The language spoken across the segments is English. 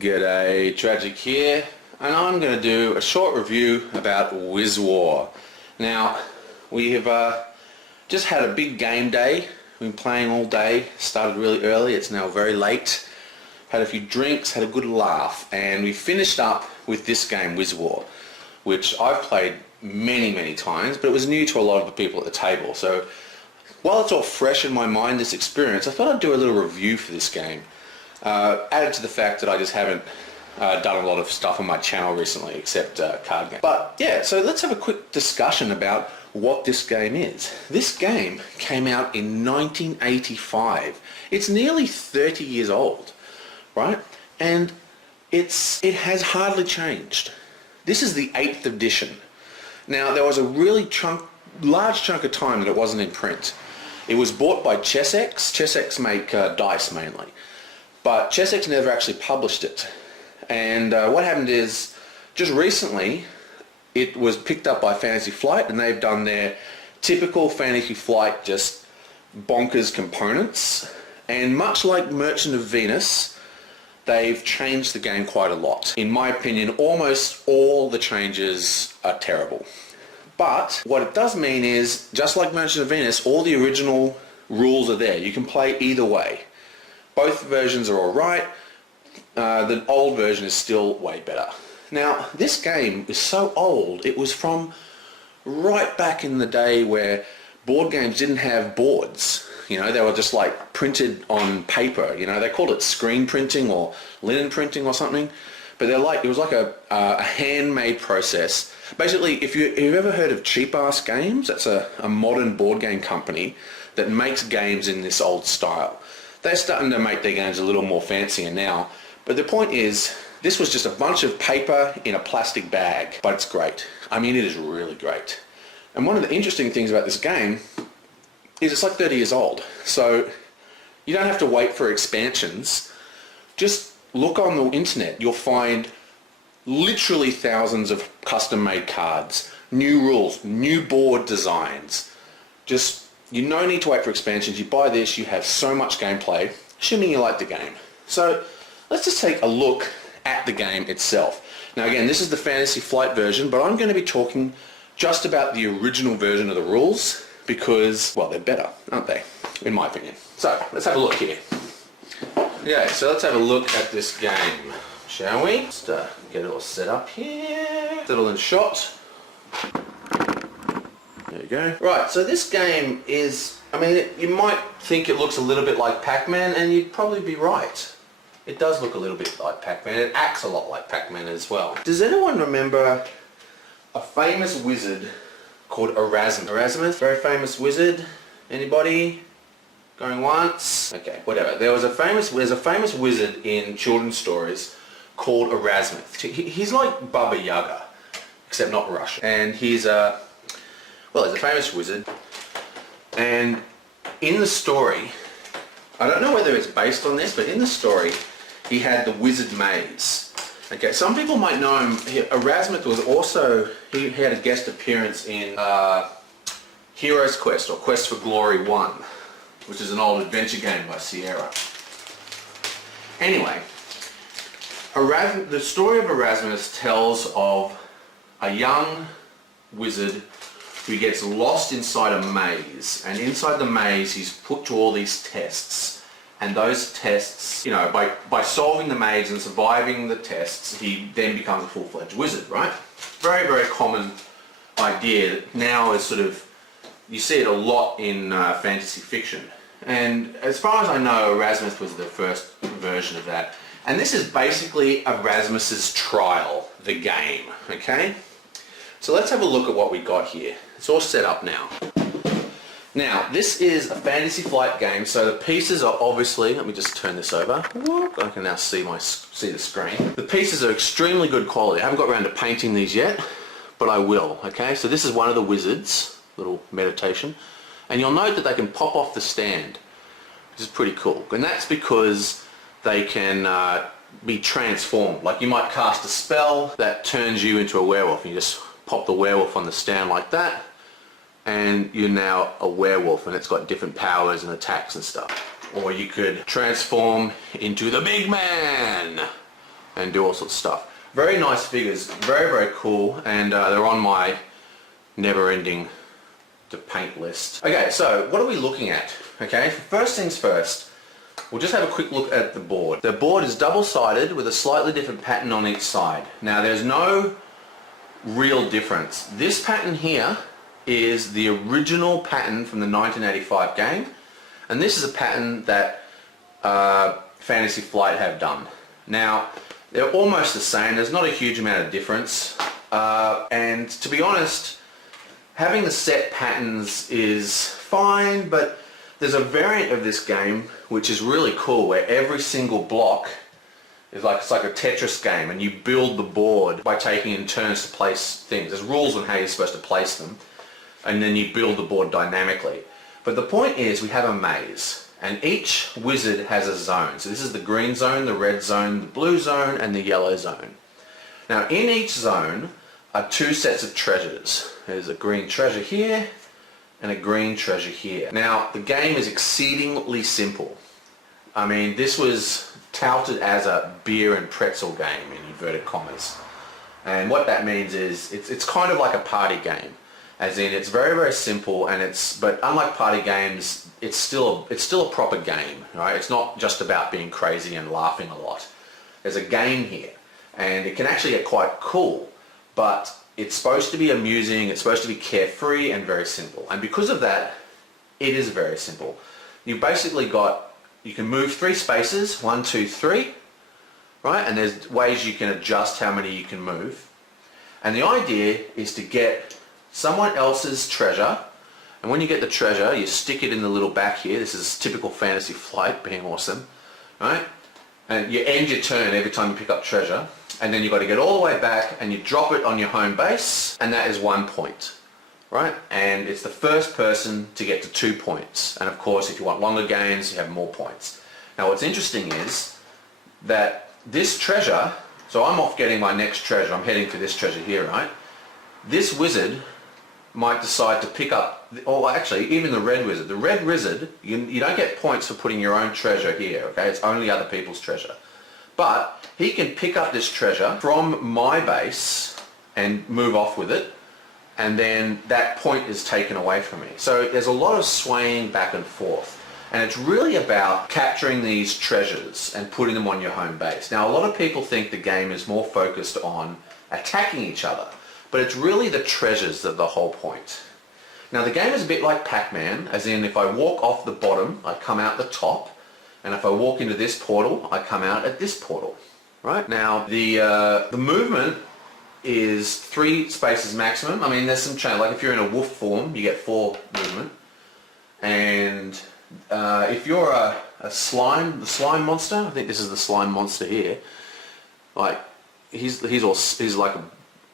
G'day, Tragic here, and I'm going to do a short review about Wiz-War. Now, we have just had a big game day. We've been playing all day, started really early, it's now very late. Had a few drinks, had a good laugh, and we finished up with this game, Wiz-War, which I've played many times, but it was new to a lot of the people at the table. So, while it's all fresh in my mind, this experience, I thought I'd do a little review for this game. Added to the fact that I just haven't done a lot of stuff on my channel recently, except card games. But yeah, so let's have a quick discussion about what this game is. This game came out in 1985. It's nearly 30 years old, right? And it has hardly changed. This is the 8th edition. Now, there was a really large chunk of time that it wasn't in print. It was bought by Chessex. Chessex make dice mainly. But Chessex never actually published it. And what happened is, just recently, it was picked up by Fantasy Flight, and they've done their typical Fantasy Flight, just bonkers components. And much like Merchant of Venus, they've changed the game quite a lot. In my opinion, almost all the changes are terrible. But what it does mean is, just like Merchant of Venus, all the original rules are there. You can play either way. Both versions are alright. The old version is still way better. Now, this game is so old, it was from right back in the day where board games didn't have boards. You know, they were just like printed on paper. You know, they called it screen printing or linen printing or something. But it was like a handmade process. Basically, if you've ever heard of Cheap Ass Games, that's a modern board game company that makes games in this old style. They're starting to make their games a little more fancier now. But the point is, this was just a bunch of paper in a plastic bag. But it's great. I mean, it is really great. And one of the interesting things about this game is it's like 30 years old. So you don't have to wait for expansions. Just look on the internet. You'll find literally thousands of custom-made cards, new rules, new board designs. You no need to wait for expansions. You buy this, you have so much gameplay, assuming you like the game. So let's just take a look at the game itself. Now again, this is the Fantasy Flight version, but I'm going to be talking just about the original version of the rules because, well, they're better, aren't they? In my opinion. So let's have a look here. Okay, so let's have a look at this game, shall we? Just get it all set up here. Settle in shot. There you go. Right, so this game is, I mean, you might think it looks a little bit like Pac-Man, and you'd probably be right. It does look a little bit like Pac-Man. It acts a lot like Pac-Man as well. Does anyone remember a famous wizard called Erasmus? Erasmus, very famous wizard. Anybody? Going once? Okay, whatever. There's a famous wizard in children's stories called Erasmus. He's like Baba Yaga, except not Russian. And he's a famous wizard. And in the story, I don't know whether it's based on this, but in the story, he had the wizard maze. Okay, some people might know him. Erasmus was also, he had a guest appearance in Hero's Quest, or Quest for Glory 1, which is an old adventure game by Sierra. Anyway, the story of Erasmus tells of a young wizard who gets lost inside a maze, and inside the maze he's put to all these tests, and those tests, you know, by solving the maze and surviving the tests, he then becomes a full-fledged wizard, right? Very, very common idea that now is sort of, you see it a lot in fantasy fiction. And as far as I know, Erasmus was the first version of that. And this is basically Erasmus's trial, the game, okay? So let's have a look at what we got here. It's all set up now. Now, this is a Fantasy Flight game, so the pieces are obviously, let me just turn this over. I can now see the screen. The pieces are extremely good quality. I haven't got around to painting these yet, but I will, okay? So this is one of the wizards, little meditation, and you'll note that they can pop off the stand, which is pretty cool. And that's because they can be transformed. Like you might cast a spell that turns you into a werewolf, and you just pop the werewolf on the stand like that, and you're now a werewolf, and it's got different powers and attacks and stuff. Or you could transform into the big man and do all sorts of stuff. Very nice figures, very, very cool, and they're on my never-ending to paint list. Okay, so what are we looking at? Okay, first things first, we'll just have a quick look at the board. The board is double-sided with a slightly different pattern on each side. Now, there's no real difference. This pattern here is the original pattern from the 1985 game, and this is a pattern that Fantasy Flight have done. Now, they're almost the same. There's not a huge amount of difference, and to be honest, having the set patterns is fine, but there's a variant of this game which is really cool, where every single block is like, it's like a Tetris game, and you build the board by taking in turns to place things. There's rules on how you're supposed to place them, and then you build the board dynamically. But the point is, we have a maze, and each wizard has a zone. So this is the green zone, the red zone, the blue zone, and the yellow zone. Now, in each zone are two sets of treasures. There's a green treasure here, and a green treasure here. Now, the game is exceedingly simple. I mean, this was touted as a beer and pretzel game, in inverted commas. And what that means is, it's kind of like a party game. As in, it's very, very simple, and but unlike party games, it's still a proper game, right? It's not just about being crazy and laughing a lot. There's a game here, and it can actually get quite cool, but it's supposed to be amusing, it's supposed to be carefree and very simple. And because of that, it is very simple. You've basically you can move 3 spaces, 1, 2, 3, right? And there's ways you can adjust how many you can move. And the idea is to get someone else's treasure, and when you get the treasure, you stick it in the little back here. This is typical Fantasy Flight, being awesome, right? And you end your turn every time you pick up treasure, and then you've got to get all the way back, and you drop it on your home base, and that is 1 point, right? And it's the first person to get to 2 points. And of course, if you want longer games, you have more points. Now, what's interesting is that this treasure, so I'm off getting my next treasure. I'm heading for this treasure here, right? This wizard might decide to pick up, or actually even the red wizard. The red wizard, you don't get points for putting your own treasure here, okay? It's only other people's treasure. But he can pick up this treasure from my base and move off with it, and then that point is taken away from me. So there's a lot of swaying back and forth, and it's really about capturing these treasures and putting them on your home base. Now, a lot of people think the game is more focused on attacking each other, but it's really the treasures that are the whole point. Now, the game is a bit like Pac-Man, as in if I walk off the bottom, I come out the top, and if I walk into this portal, I come out at this portal, right? Now, the movement is 3 spaces maximum. I mean, there's some change. Like if you're in a wolf form, you get 4 movement, and if you're the slime monster, I think this is the slime monster here. Like he's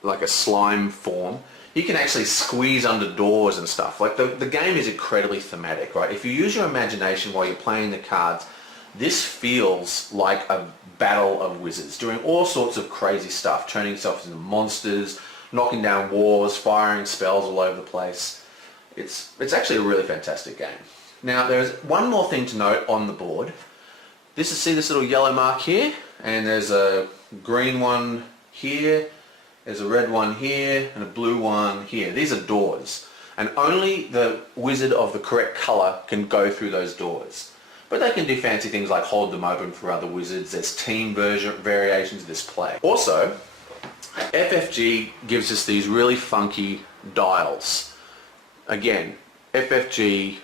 like a slime form. He can actually squeeze under doors and stuff. Like the game is incredibly thematic, right? If you use your imagination while you're playing the cards, this feels like a battle of wizards, doing all sorts of crazy stuff, turning yourself into monsters, knocking down walls, firing spells all over the place. It's actually a really fantastic game. Now, there's one more thing to note on the board. See this little yellow mark here? And there's a green one here. There's a red one here and a blue one here. These are doors, and only the wizard of the correct colour can go through those doors. But they can do fancy things like hold them open for other wizards. There's team variations of this play. Also, FFG gives us these really funky dials. Again, FFG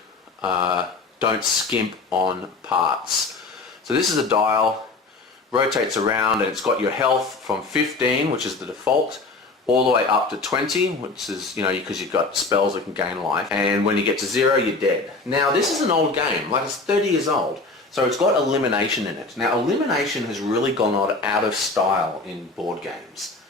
don't skimp on parts. So this is a dial, rotates around, and it's got your health from 15, which is the default, all the way up to 20, which is, because you've got spells that can gain life, and when you get to 0, you're dead. Now, this is an old game, like it's 30 years old, so it's got elimination in it. Now, elimination has really gone out of style in board games,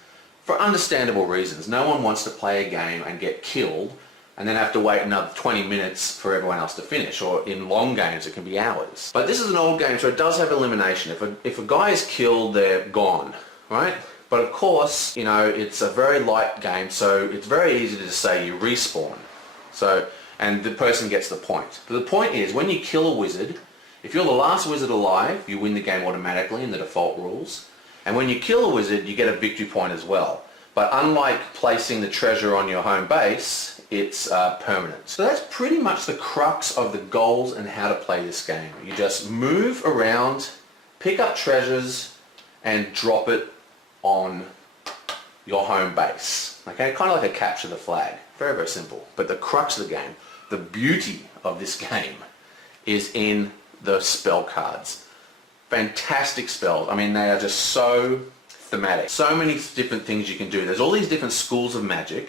for understandable reasons. No one wants to play a game and get killed, and then have to wait another 20 minutes for everyone else to finish, or in long games it can be hours. But this is an old game, so it does have elimination. If a guy is killed, they're gone, right? But of course, it's a very light game, so it's very easy to just say you respawn. And the person gets the point. But the point is, when you kill a wizard, if you're the last wizard alive, you win the game automatically in the default rules. And when you kill a wizard, you get a victory point as well. But unlike placing the treasure on your home base, it's permanent. So that's pretty much the crux of the goals and how to play this game. You just move around, pick up treasures, and drop it on your home base. Okay, kind of like a capture the flag. Very, very simple. But the crux of the game, the beauty of this game, is in the spell cards. Fantastic spells. I mean, they are just so thematic. So many different things you can do. There's all these different schools of magic,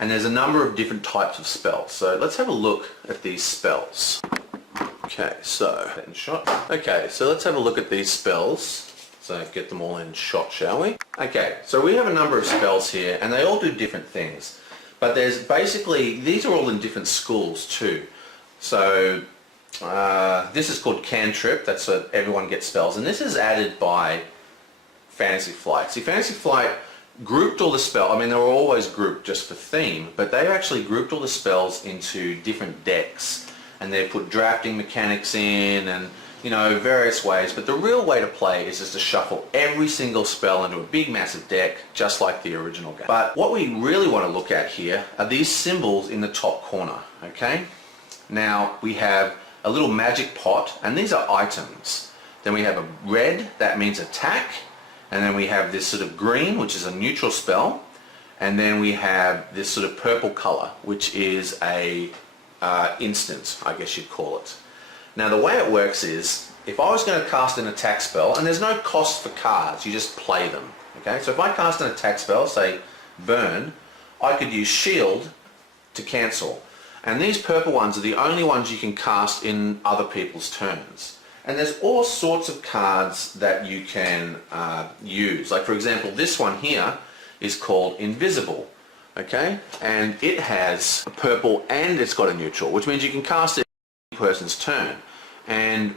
and there's a number of different types of spells. So let's have a look at these spells. Okay, so let's have a look at these spells. So get them all in shot, shall we? Okay, so we have a number of spells here, and they all do different things. But there's basically, these are all in different schools too. So this is called Cantrip, that's so everyone gets spells. And this is added by Fantasy Flight. See, Fantasy Flight grouped all the spells, I mean they were always grouped just for theme, but they actually grouped all the spells into different decks. And they put drafting mechanics in, and various ways, but the real way to play is just to shuffle every single spell into a big massive deck, just like the original game. But what we really want to look at here are these symbols in the top corner, okay? Now, we have a little magic pot, and these are items. Then we have a red, that means attack, and then we have this sort of green, which is a neutral spell, and then we have this sort of purple color, which is a instant, I guess you'd call it. Now the way it works is, if I was going to cast an attack spell, and there's no cost for cards, you just play them, okay? So if I cast an attack spell, say burn, I could use shield to cancel. And these purple ones are the only ones you can cast in other people's turns. And there's all sorts of cards that you can use. Like for example, this one here is called Invisible, okay? And it has a purple and it's got a neutral, which means you can cast it person's turn, and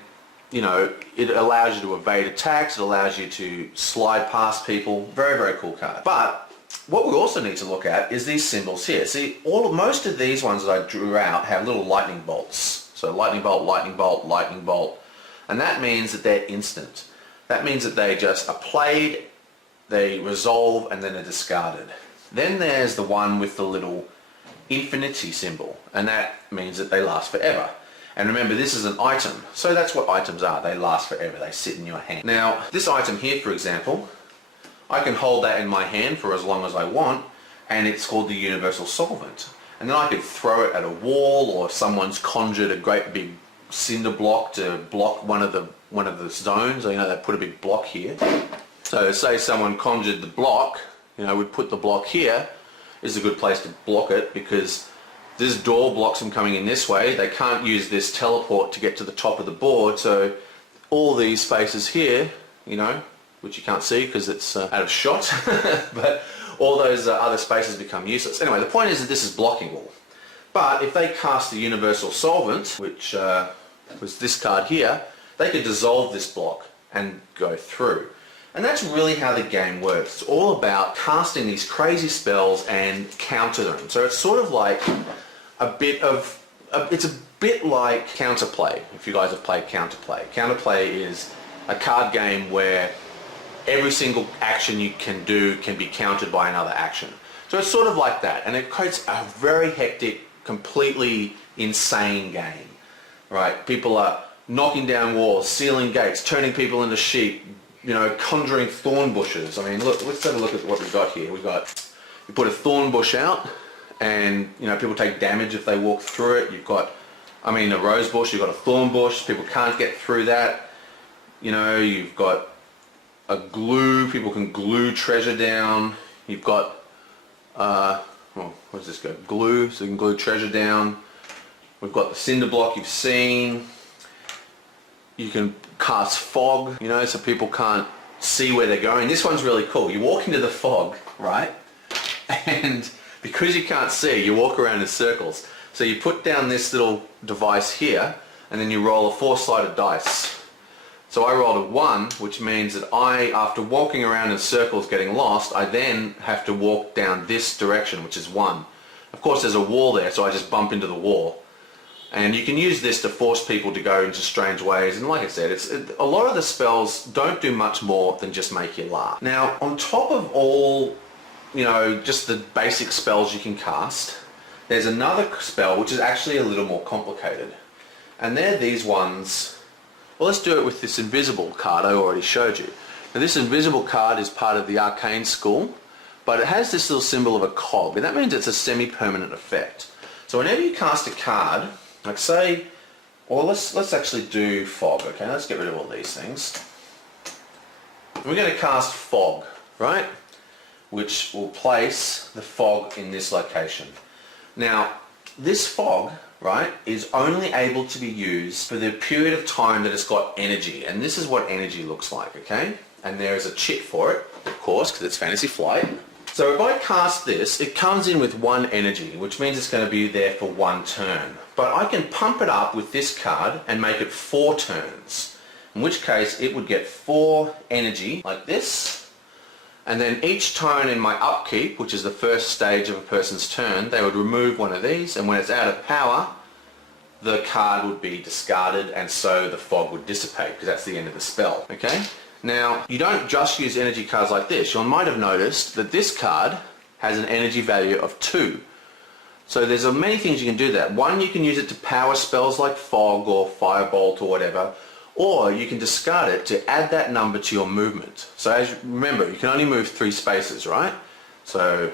it allows you to evade attacks, it allows you to slide past people. Very, very cool card. But what we also need to look at is these symbols here. See, most of these ones that I drew out have little lightning bolts. So lightning bolt, lightning bolt, lightning bolt, and that means that they're instant. That means that they just are played, they resolve, and then are discarded. Then there's the one with the little infinity symbol, and that means that they last forever. And remember, this is an item, so that's what items are. They last forever, they sit in your hand. Now, this item here, for example, I can hold that in my hand for as long as I want, and it's called the Universal Solvent. And then I could throw it at a wall, or if someone's conjured a great big cinder block to block one of the zones, they put a big block here. So say someone conjured the block, we'd put the block here. This is a good place to block it, because this door blocks them coming in this way. They can't use this teleport to get to the top of the board, so all these spaces here, which you can't see because it's out of shot, but all those other spaces become useless. Anyway, the point is that this is blocking all. But if they cast the Universal Solvent, which was this card here, they could dissolve this block and go through. And that's really how the game works. It's all about casting these crazy spells and counter them. So it's sort of like it's a bit like Counterplay, if you guys have played Counterplay. Counterplay is a card game where every single action you can do can be countered by another action. So it's sort of like that, and it creates a very hectic, completely insane game, right? People are knocking down walls, sealing gates, turning people into sheep, conjuring thorn bushes. I mean, look, let's have a look at what we've got here. You put a thorn bush out, and people take damage if they walk through it. You've got, a rose bush, you've got a thorn bush, people can't get through that. You've got a glue, people can glue treasure down. You've got well, where does this go? Glue, so you can glue treasure down. We've got the cinder block you've seen. You can cast fog, you know, so people can't see where they're going. This one's really cool. You walk into the fog, right? And because you can't see, you walk around in circles. So you put down this little device here, and then you roll a 4-sided dice. So I rolled a 1, which means that after walking around in circles getting lost, I then have to walk down this direction, which is 1. Of course there's a wall there, so I just bump into the wall. And you can use this to force people to go into strange ways. And like I said, a lot of the spells don't do much more than just make you laugh. Now, on top of all, you know, just the basic spells you can cast, there's another spell which is actually a little more complicated. And they're these ones. Well, let's do it with this invisible card I already showed you. Now, this invisible card is part of the arcane school, but it has this little symbol of a cog, and that means it's a semi-permanent effect. So whenever you cast a card, like say, well, let's actually do fog, okay? Let's get rid of all these things. We're going to cast fog, right? Which will place the fog in this location. Now, this fog, right, is only able to be used for the period of time that it's got energy, and this is what energy looks like, okay? And there is a chit for it, of course, because it's Fantasy Flight. So if I cast this, it comes in with 1 energy, which means it's going to be there for 1 turn. But I can pump it up with this card and make it 4 turns, in which case it would get 4 energy like this, and then each turn in my upkeep, which is the first stage of a person's turn, they would remove one of these, and when it's out of power, the card would be discarded, and so the fog would dissipate, because that's the end of the spell, okay? Now, you don't just use energy cards like this. You might have noticed that this card has an energy value of 2. So there's many things you can do that. One, you can use it to power spells like fog or firebolt or whatever, or you can discard it to add that number to your movement. So remember, you can only move 3 spaces, right? So,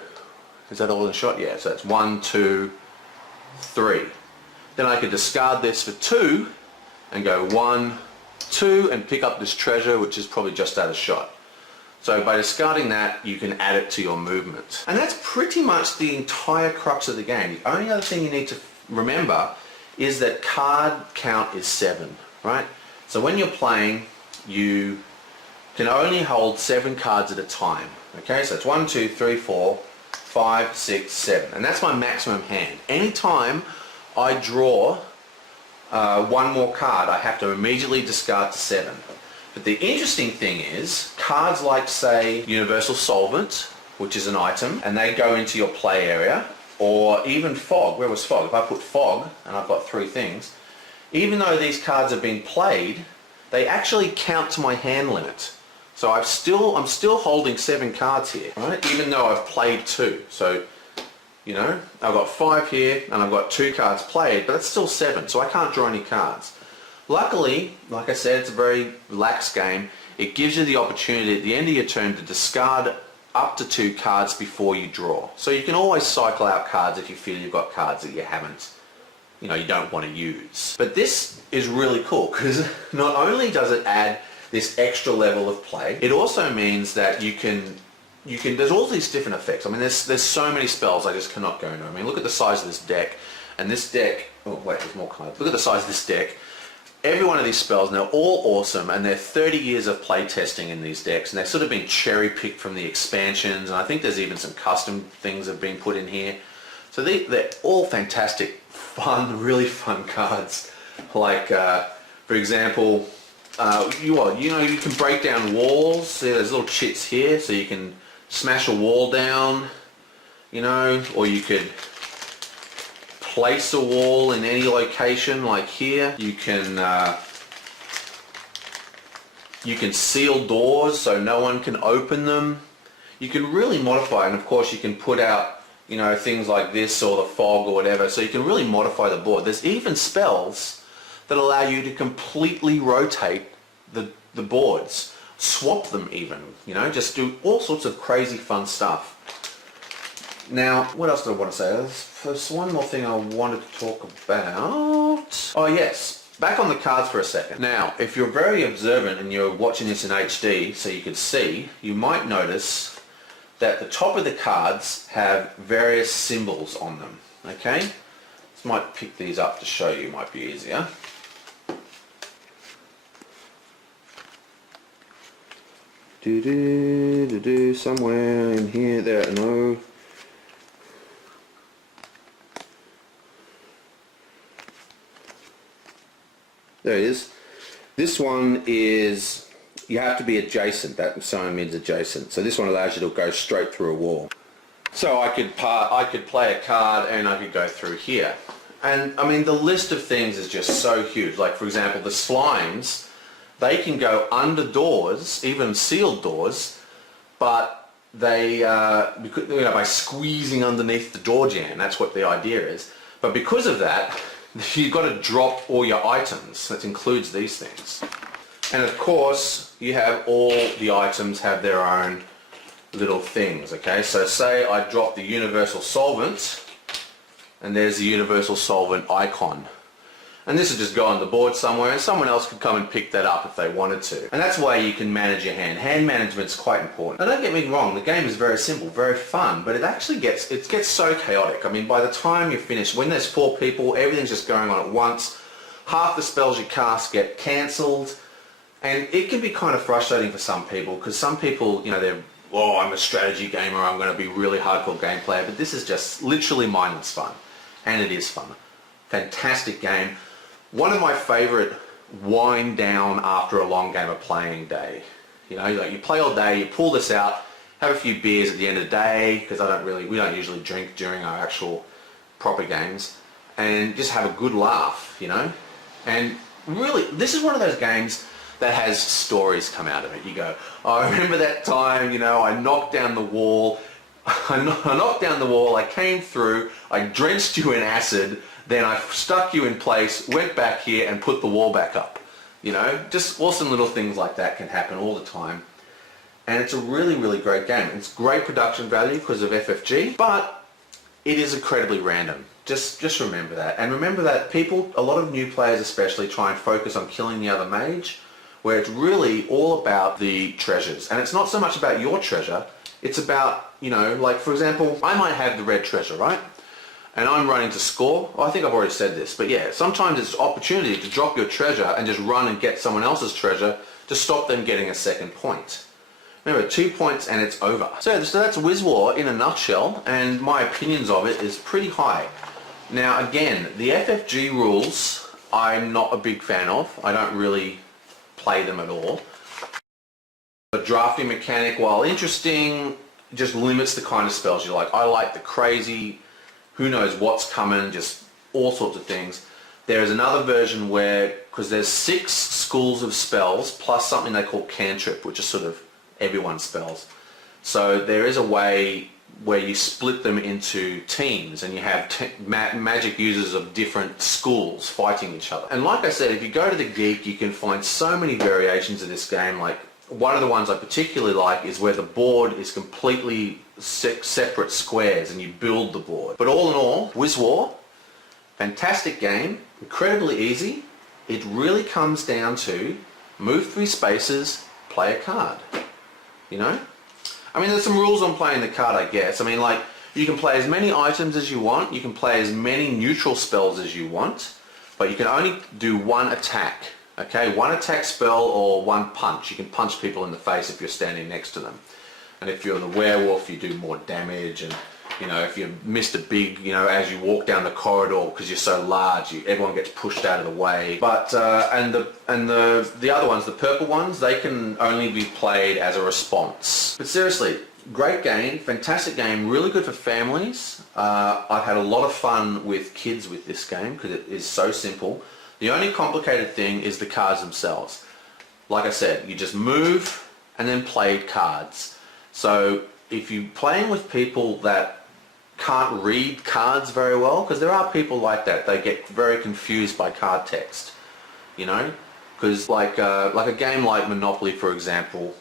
is that all in the shot? Yeah, so it's 1, 2, 3. Then I could discard this for 2 and go 1, 2 and pick up this treasure, which is probably just out of shot. So by discarding that, you can add it to your movement. And that's pretty much the entire crux of the game. The only other thing you need to remember is that card count is 7, right? So when you're playing, you can only hold 7 cards at a time. Okay, so it's 1, 2, 3, 4, 5, 6, 7. And that's my maximum hand. Anytime I draw 1 more card, I have to immediately discard to 7. But the interesting thing is, cards like, say, Universal Solvent, which is an item, and they go into your play area, or even Fog. Where was Fog? If I put Fog, and I've got 3 things, even though these cards have been played, they actually count to my hand limit. So I'm still holding 7 cards here, right? Even though I've played 2. So, you know, I've got 5 here, and I've got 2 cards played, but it's still 7, so I can't draw any cards. Luckily, like I said, it's a very relaxed game. It gives you the opportunity at the end of your turn to discard up to 2 cards before you draw. So you can always cycle out cards if you feel you've got cards that you haven't, you know, you don't want to use. But this is really cool because not only does it add this extra level of play, it also means that you can there's all these different effects. I mean, there's so many spells I just cannot go into. I mean, look at the size of this deck. And this deck, oh wait, there's more cards. Look at the size of this deck. Every one of these spells, and they're all awesome, and they're 30 years of play testing in these decks, and they've sort of been cherry-picked from the expansions, and I think there's even some custom things that have been put in here. So they're all fantastic, fun, really fun cards. Like, for example, you can break down walls. See, there's little chits here, so you can smash a wall down, you know, or you could place a wall in any location, like here. You can seal doors so no one can open them. You can really modify, and of course you can put out, you know, things like this or the fog or whatever, so you can really modify the board. There's even spells that allow you to completely rotate the boards, swap them even, you know, just do all sorts of crazy fun stuff. Now, what else do I want to say? There's one more thing I wanted to talk about. Oh yes, back on the cards for a second. Now, if you're very observant and you're watching this in HD so you can see, you might notice that the top of the cards have various symbols on them. Okay, just might pick these up to show you, might be easier. Somewhere in here, there, no. There it is. This one is, you have to be adjacent, that sign means adjacent. So this one allows you to go straight through a wall. So I could play a card and I could go through here. And I mean, the list of things is just so huge. Like for example, the slimes, they can go under doors, even sealed doors, but they, by squeezing underneath the door jamb, that's what the idea is. But because of that, you've got to drop all your items. That includes these things. And of course, you have all the items have their own little things, okay? So say I drop the universal solvent, and there's the universal solvent icon. And this would just go on the board somewhere, and someone else could come and pick that up if they wanted to. And that's why you can manage your hand. Hand management's quite important. Now don't get me wrong, the game is very simple, very fun, but it actually gets so chaotic. I mean, by the time you're finished, when there's 4 people, everything's just going on at once. Half the spells you cast get cancelled, and it can be kind of frustrating for some people, because some people, you know, they're, oh, I'm a strategy gamer, I'm going to be really hardcore game player, but this is just literally mindless fun. And it is fun. Fantastic game. One of my favourite wind down after a long game of playing day. You know, like you play all day, you pull this out, have a few beers at the end of the day, because we don't usually drink during our actual proper games, and just have a good laugh, you know. And really, this is one of those games that has stories come out of it. You go, oh, I remember that time, you know, I knocked down the wall, I came through, I drenched you in acid, then I stuck you in place, went back here and put the wall back up. You know, just awesome little things like that can happen all the time. And it's a really, really great game. It's great production value because of FFG, but it is incredibly random. Just remember that. And remember that people, a lot of new players especially, try and focus on killing the other mage, where it's really all about the treasures. And it's not so much about your treasure, it's about, you know, like for example, I might have the red treasure, right? And I'm running to score. Well, I think I've already said this, but yeah, sometimes it's an opportunity to drop your treasure and just run and get someone else's treasure to stop them getting a second point. Remember, 2 points and it's over. So that's Whiz War in a nutshell, and my opinions of it is pretty high. Now again, the FFG rules I'm not a big fan of. I don't really play them at all. The drafting mechanic, while interesting, just limits the kind of spells you like. I like the crazy, who knows what's coming, just all sorts of things. There is another version where, because there's 6 schools of spells, plus something they call cantrip, which is sort of everyone's spells. So there is a way where you split them into teams, and you have magic users of different schools fighting each other. And like I said, if you go to the Geek, you can find so many variations of this game. Like, one of the ones I particularly like is where the board is completely separate squares and you build the board. But all in all, Whiz War, fantastic game, incredibly easy. It really comes down to move 3 spaces, play a card. You know? I mean, there's some rules on playing the card, I guess. I mean, like, you can play as many items as you want, you can play as many neutral spells as you want, but you can only do 1 attack. Okay, 1 attack spell or 1 punch. You can punch people in the face if you're standing next to them. And if you're the werewolf, you do more damage. And, you know, if you missed a big, you know, as you walk down the corridor because you're so large, everyone gets pushed out of the way. But and the other ones, the purple ones, they can only be played as a response. But seriously, great game, fantastic game, really good for families. I've had a lot of fun with kids with this game because it is so simple. The only complicated thing is the cards themselves. Like I said, you just move and then play cards. So if you're playing with people that can't read cards very well, because there are people like that, they get very confused by card text, you know? Because like a game like Monopoly, for example,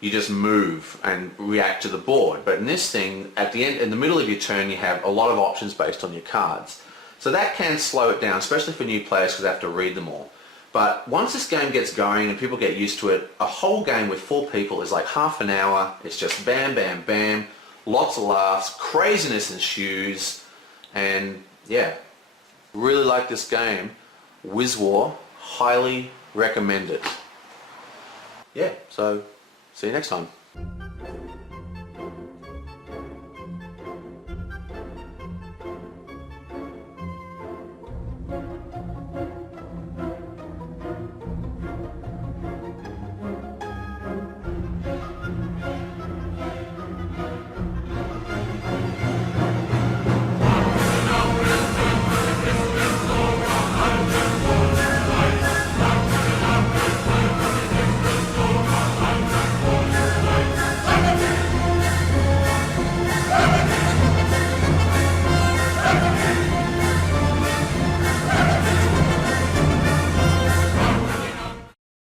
you just move and react to the board. But in this thing, at the end, in the middle of your turn, you have a lot of options based on your cards. So that can slow it down, especially for new players because they have to read them all. But once this game gets going and people get used to it, a whole game with 4 people is like half an hour. It's just bam, bam, bam. lots of laughs, craziness ensues, and yeah, really like this game. Whiz War, highly recommend it. Yeah, so see you next time.